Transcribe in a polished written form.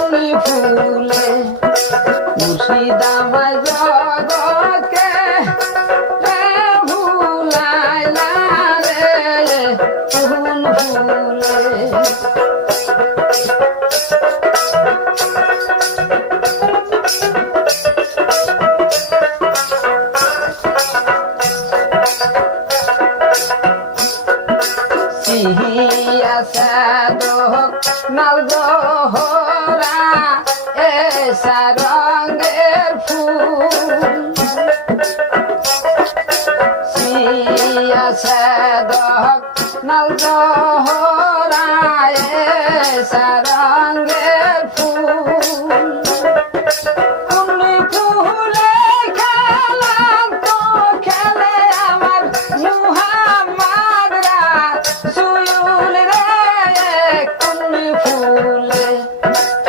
কমলি ফুলে মুর্শিদাবাদ জগৎকে রে ভুলাইলা রে কোন ফুলে সিহিয়া সাধক নলদোহরা এসা রঙের ফুল সিহিয়া সাধক নলদোহরা এসা